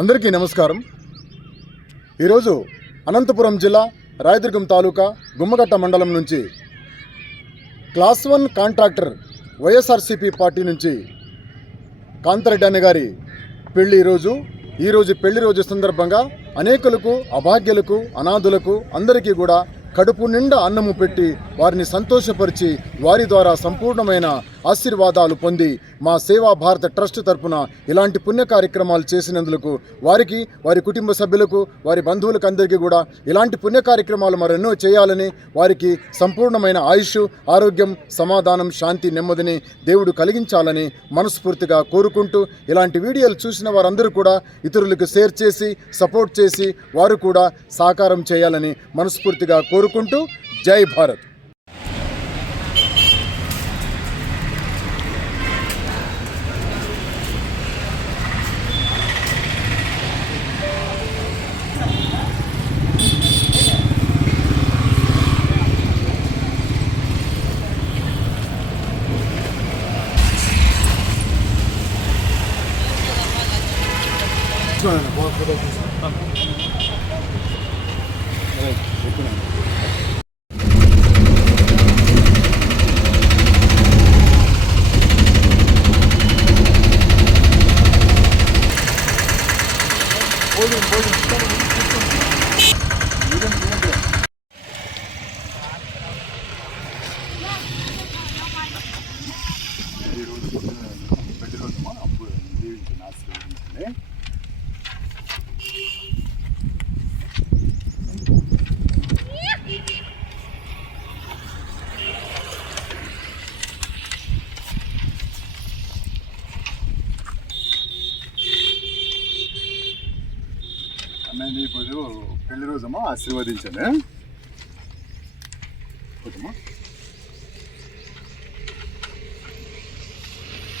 అందరికీ నమస్కారం. ఈరోజు అనంతపురం జిల్లా రాయదుర్గం తాలూకా గుమ్మగట్ట మండలం నుంచి క్లాస్ 1 కాంట్రాక్టర్ వైఎస్ఆర్సీపీ పార్టీ నుంచి కాంతారెడ్డి అన్న గారి పెళ్లి ఈరోజు పెళ్లి రోజు సందర్భంగా అనేకులకు, అభాగ్యులకు, అనాథులకు అందరికీ కూడా కడుపు నిండా అన్నము పెట్టి వారిని సంతోషపరిచి వారి ద్వారా సంపూర్ణమైన ఆశీర్వాదాలు పొంది మా సేవా భారత ట్రస్ట్ తరపున ఇలాంటి పుణ్య కార్యక్రమాలు చేసినందుకు వారికి, వారి కుటుంబ సభ్యులకు, వారి బంధువులకు అందరికీ కూడా ఇలాంటి పుణ్య కార్యక్రమాలు మరెన్నో చేయాలని, వారికి సంపూర్ణమైన ఆయుష్, ఆరోగ్యం, సమాధానం, శాంతి, నెమ్మదిని దేవుడు కలిగించాలని మనస్ఫూర్తిగా కోరుకుంటూ, ఇలాంటి వీడియోలు చూసిన వారందరూ కూడా ఇతరులకు షేర్ చేసి సపోర్ట్ చేసి వారు కూడా సహకారం చేయాలని మనస్ఫూర్తిగా కోరుకుంటూ జై భారత్. అన్నది ఇప్పుడు పెళ్లి రోజమ్మా ఆశీర్వదించాను. ఓకేమ్మా,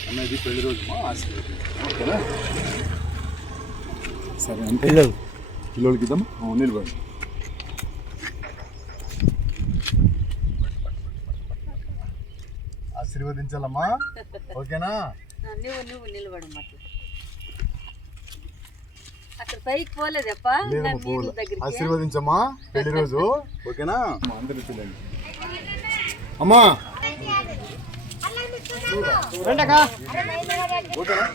అన్నది పెళ్లి రోజమ్మా ఆశీర్వదించాను. ఓకేనా? సరే, అంటే పిల్లలకి ఇద్దామా, నిలబడి ఆశీర్వదించాలమ్మా. ఓకేనా? నువ్వు నిలబడమ్మా. ఆశీర్వదించమ్మా పెళ్లి రోజు. ఓకేనా? అందరూ చూడండి అమ్మా. ఓకేనా?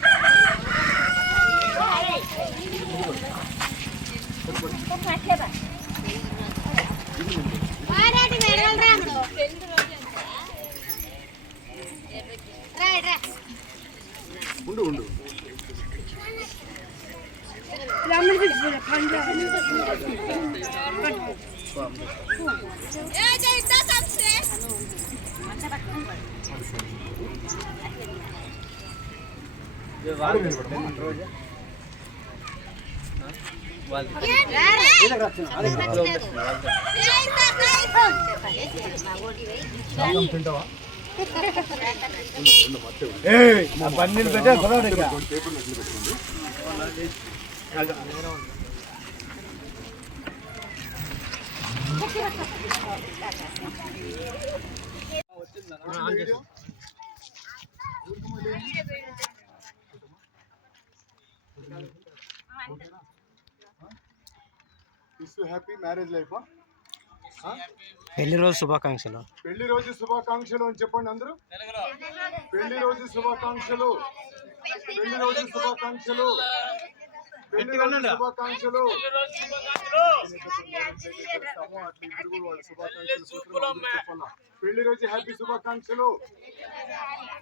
ఉండు ఉండు తింటావా? పన్నీరు పెట్టే హ్యాపీ మ్యారేజ్ లైఫ్. పెళ్లి రోజు శుభాకాంక్షలు. పెళ్లి రోజు శుభాకాంక్షలు అని చెప్పండి అందరూ. పెళ్లి రోజు శుభాకాంక్షలు, పెళ్లి రోజు శుభాకాంక్షలు, పెళ్లి రోజు శుభాకాంక్షలు. పెళ్లి రోజు హ్యాపీ శుభాకాంక్షలు,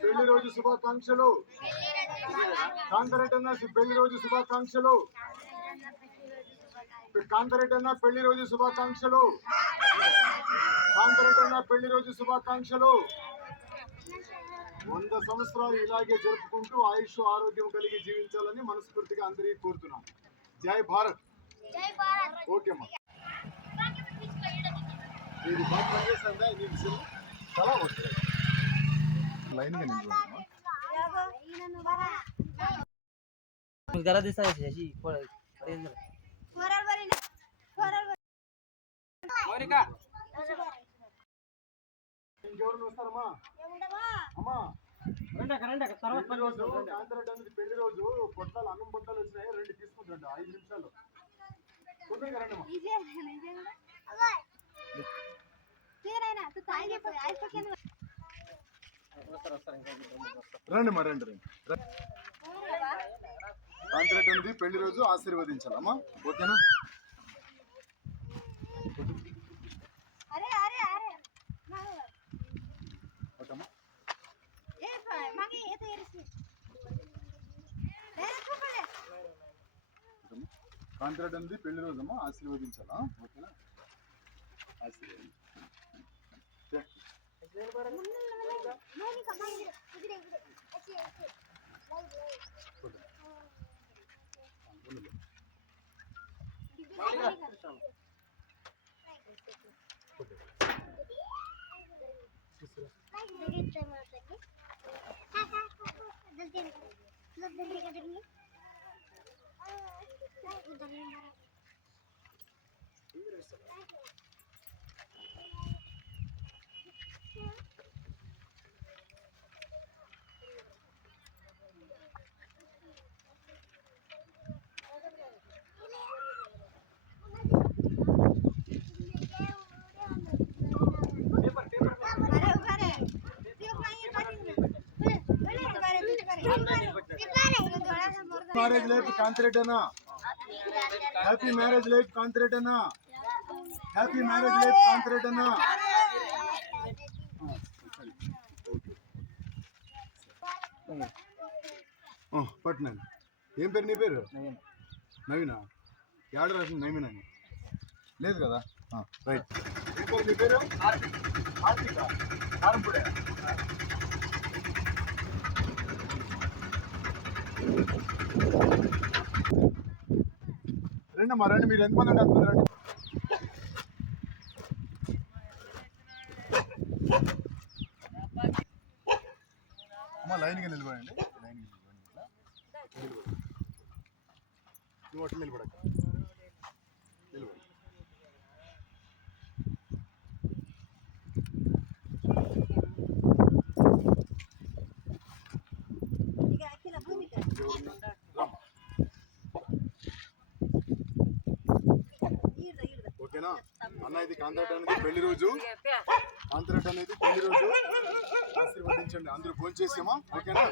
పెళ్లి రోజు శుభాకాంక్షలు. కాంతారెడ్డి అన్న పెళ్లి రోజు శుభాకాంక్షలు, కాంతారెడ్డి అన్న పెళ్లి రోజు శుభాకాంక్షలు, కాంతారెడ్డి అన్న పెళ్లి రోజు శుభాకాంక్షలు. 100 సంవత్సరాలు ఇలాగే జరుపుకుంటూ ఆయుష్, ఆరోగ్యం కలిగి జీవించాలని మనస్ఫూర్తిగా అందరికీ కోరుతున్నాను. జై భారత్. ఓకేమ్మా. ఇది బాగా పనిచేస్తుందా? నీ విషయం చాలా వస్తుంది. లైన్గా నిలబడమ్మా. ఇంకెవరు వస్తారమ్మా? అమ్మా పెళ్లి రోజు కాంట్రాక్ట్ అనేది పెళ్లి రోజు పొట్లాలు అన్నం పొట్లాలు వచ్చినాయి, రెండు తీసుకుంటాండి 5 నిమిషాలు. తొందరగా రండి అమ్మా. రండి మా రండి రండి. కాంట్రాక్ట్ అనేది పెళ్లి రోజు ఆశీర్వదించాలమ్మా, ఓకేనా? ఓకేమ్మా. కాంట్రాక్ట్ అనేది పెళ్లి రోజు అమ్మా ఆశీర్వదించాలా, ఓకేనా? ఆశీర్వదించాలి. మ్యారేజ్ లైఫ్ కాంట్రాక్ట్ అన్నా, హ్యాపీ మ్యారేజ్ లైఫ్ కాంట్రాక్ట్ అన్నా, హ్యాపీ మ్యారేజ్ లైఫ్ కాంట్రాక్ట్ అన్నా. పట్టినాను. ఏం పేరు నీ పేరు? నవీనా? ఏడ రాసింది నవీనా అని లేదు కదా? రైట్. ఏం పేరు నీ పేరు? ఆర్తిక. కారంపూడే. రండి అమ్మా రండి, మీరు ఎంతమంది ఉంటే అంతమంది రండి. అమ్మ లైన్గా నిలబడండి, లైన్గా నిలబడండి. నువ్వు అట్లా నిలబడక, నిలబడి. ఓకేనా అన్న? ఇది కాంట్రాక్ట్ అనేది పెళ్లి రోజు, కాంట్రాక్ట్ అనేది పెళ్లి రోజు ఆశీర్వదించండి. అందరూ భోంచేసామా? ఓకేనా?